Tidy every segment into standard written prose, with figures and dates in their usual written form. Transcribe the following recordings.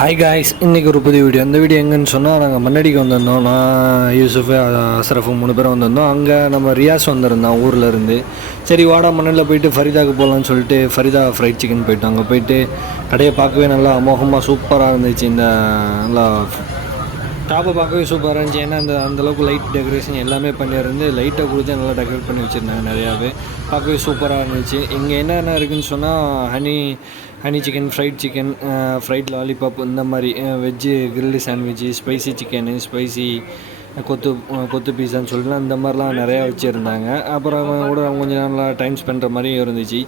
Hi guys, இன்றைக்கி ஒரு புது வீடியோ. இந்த வீடியோ எங்கன்னு சொன்னால், நாங்கள் மண்ணடிக்கு வந்திருந்தோம். நான், யூசுஃபு, அஸ்ரஃபு 3 பேரும் வந்திருந்தோம். அங்கே நம்ம ரியாஸ் வந்திருந்தோம் ஊரில் இருந்து. சரி வாடா மண்ணில் போயிட்டு ஃபரிதாவுக்கு போகலான்னு சொல்லிட்டு ஃபரிதா ஃப்ரைட் சிக்கன் போயிட்டோம். அங்கே போயிட்டு கடையை பார்க்கவே நல்லா அமோகமாக சூப்பராக இருந்துச்சு. இந்த நல்லா டாப்பை பார்க்கவே சூப்பராக இருந்துச்சு. ஏன்னா அந்தளவுக்கு லைட் டெக்கரேஷன் எல்லாமே பண்ணியிருந்து லைட்டை கொடுத்து நல்லா டெக்கரேட் பண்ணி வச்சுருந்தாங்க நிறையாவே. பார்க்கவே சூப்பராக இருந்துச்சு. இங்கே என்னென்ன இருக்குதுன்னு சொன்னால் honey chicken, fried chicken, fried lollipop, இந்த மாதிரி veg grilled sandwich, spicy chicken, spicy கொத்து பீஸான்னு சொல்லிட்டு அந்த மாதிரிலாம் நிறையா வச்சுருந்தாங்க. அப்புறம் கூட கொஞ்சம் நல்லா டைம் ஸ்பெண்ட் பண்ணுற மாதிரியும் இருந்துச்சு.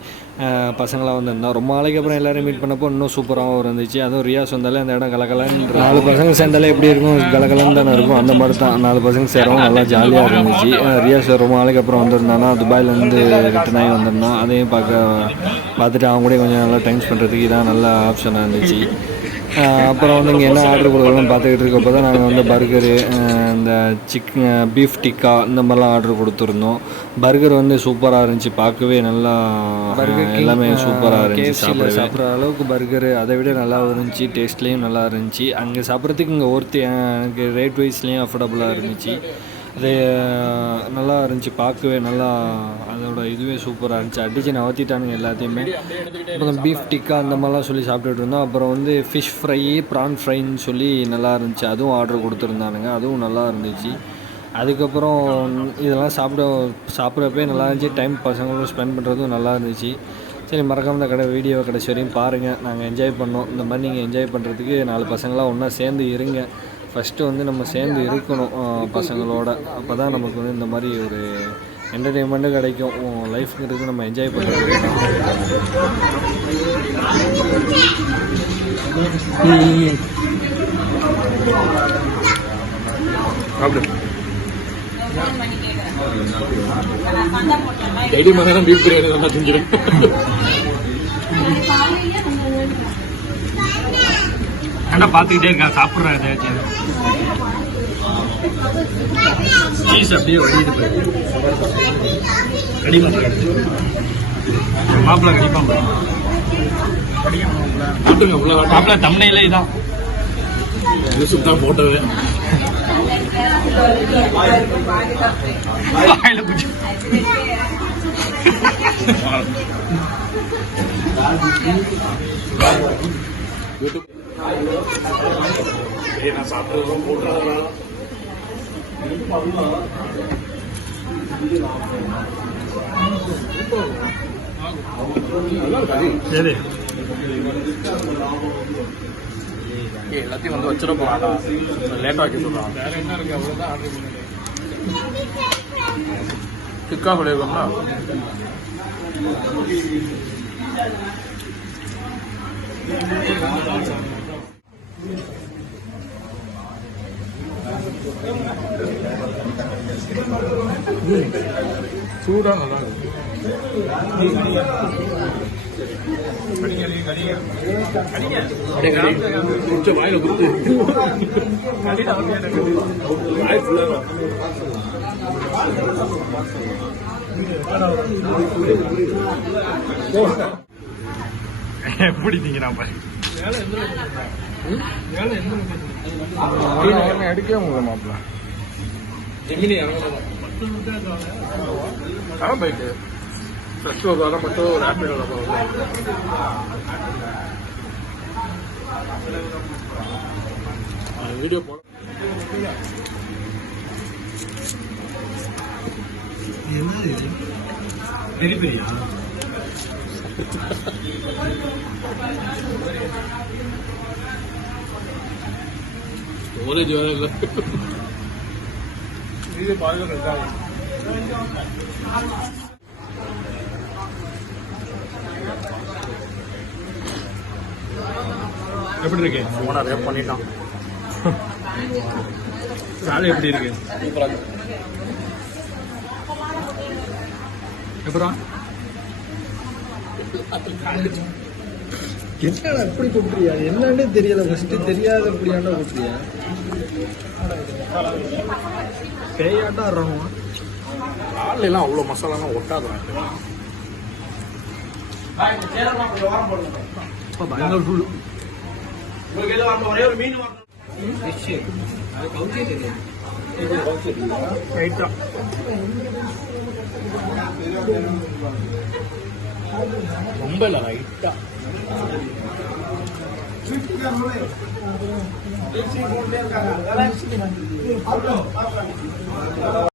பசங்களாம் வந்திருந்தோம். ரொம்ப நாளைக்கு அப்புறம் எல்லோரும் மீட் பண்ணப்போ இன்னும் சூப்பராகவும் இருந்துச்சு. அதுவும் ரியாஸ் வந்தாலே அந்த இடம் கலகலன்னு 4 பசங்க சேர்ந்தாலே எப்படி இருக்கும், கலகலன்னு தானே இருக்கும். அந்த மாதிரி தான் 4 பசங்க சேரவும் நல்லா ஜாலியாக இருந்துச்சு. ரியாஸ் ரொம்ப நாளைக்கு அப்புறம் வந்திருந்தானா, துபாயிலேருந்து ரிட்டர்ன் ஆகி வந்திருந்தான். அதையும் பார்த்துட்டு அவங்க கூட கொஞ்சம் நல்லா டைம் ஸ்பெண்ட்றதுக்கு இதான் நல்ல ஆப்ஷனாக இருந்துச்சு. அப்புறம் இங்கே என்ன ஆர்டர் கொடுக்கலாம்னு பார்த்துக்கிட்டு இருக்கப்போ தான் நாங்கள் பர்கரு, இந்த பீஃப் டிக்கா இந்த மாதிரிலாம் ஆர்டர் கொடுத்துருந்தோம். பர்கர் சூப்பராக இருந்துச்சு. பார்க்கவே நல்லா பர்கர் எல்லாமே சூப்பராக இருந்துச்சு. சாப்பிட்ற அளவுக்கு பர்கரு அதை விட நல்லா இருந்துச்சு. டேஸ்ட்லேயும் நல்லா இருந்துச்சு. அங்கே சாப்பிட்றதுக்கு இங்கே எனக்கு ரேட் வைஸ்லேயும் அஃபோர்டபுளாக இருந்துச்சு. அது நல்லா இருந்துச்சு. பார்க்கவே நல்லா அதோட இதுவே சூப்பராக இருந்துச்சு. அடித்து நவத்திட்டானுங்க எல்லாத்தையுமே. அப்புறம் பீஃப் டிக்கா அந்த மாதிரிலாம் சொல்லி சாப்பிட்டுட்டு இருந்தோம். அப்புறம் ஃபிஷ் ஃப்ரை, ப்ரான் ஃப்ரைன்னு சொல்லி நல்லா இருந்துச்சு. அதுவும் ஆர்டர் கொடுத்துருந்தானுங்க. அதுவும் நல்லா இருந்துச்சு. அதுக்கப்புறம் இதெல்லாம் சாப்பிட்றப்பே நல்லா இருந்துச்சு. டைம் பசங்களோட ஸ்பெண்ட் பண்ணுறதும் நல்லா இருந்துச்சு. சரி, மறக்காம இந்த வீடியோவை கடைசி வரையும் பாருங்கள். நாங்கள் என்ஜாய் பண்ணோம். இந்த மாதிரி நீங்கள் என்ஜாய் பண்ணுறதுக்கு 4 பசங்களாம் ஒன்றா சேர்ந்து இருங்க. ஃபஸ்ட்டு நம்ம சேர்ந்து இருக்கணும் பசங்களோட. அப்போ தான் நமக்கு இந்த மாதிரி ஒரு என்டர்டெயின்மெண்ட்டும் கிடைக்கும். லைஃப்ங்கிறது நம்ம என்ஜாய் பண்ணுறது தான். டெய்லி மதியம் பீஃப் பிரியாணி நல்லா செஞ்சிடும். ஆனால் பார்த்துக்கிட்டே இருக்கேன், சாப்பிட்றேன். ஏதாச்சும் சீஸ் அப்படியே வடிட்டு போயிடுது. மாப்பிள்ள கடிப்பாங்க. மாப்பிள்ள தமிழ்ல இதான் யூசுப் தான் போட்டது. நான் சாப்பிட்றதும் போட்டுறதுனால எல்லாத்தையும் வச்சிட போறாங்க. லேட்டா வைக்க சொல்றாங்க. வேற என்ன இருக்கு? அவ்வளவுதான் ஆர்டர் பண்ணுங்க. டிக்கா சொல்லியிருக்கோம்னா சூடா நல்லா இருக்கு. வாயில கொடுத்து எப்படி திங்கிறான் பாரு. அடிக்கவே முடியல மாப்பிள்ள. ஜெமினி பைக்கு ஃபர்ஸ்ட் ஒரு வாரம் மட்டும் ஒரு ஆப்பிள் வீடியோ போட பெரிய பெரியா ஒரே ஜோரம் இல்லை. வீடியோ பாருங்க. எப்படி இருக்கு? ஓனர் ரேப் பண்ணிட்டான். சாலை எப்படி இருக்கு? எப்படா என்னடா எப்படி கூப்பிட்றியா? என்னன்னு தெரியல. ஃபர்ஸ்ட் தெரியாத அப்படியாண்டா கூப்பிட்றியா? பேயாட்டா ஆடுறாங்க. காலையெல்லாம் அவ்வளோ மசாலாலாம் ஒட்டாதான். பயங்கர சூடு. ரைட்டா ரொம்ப இல்லை ரைட்டா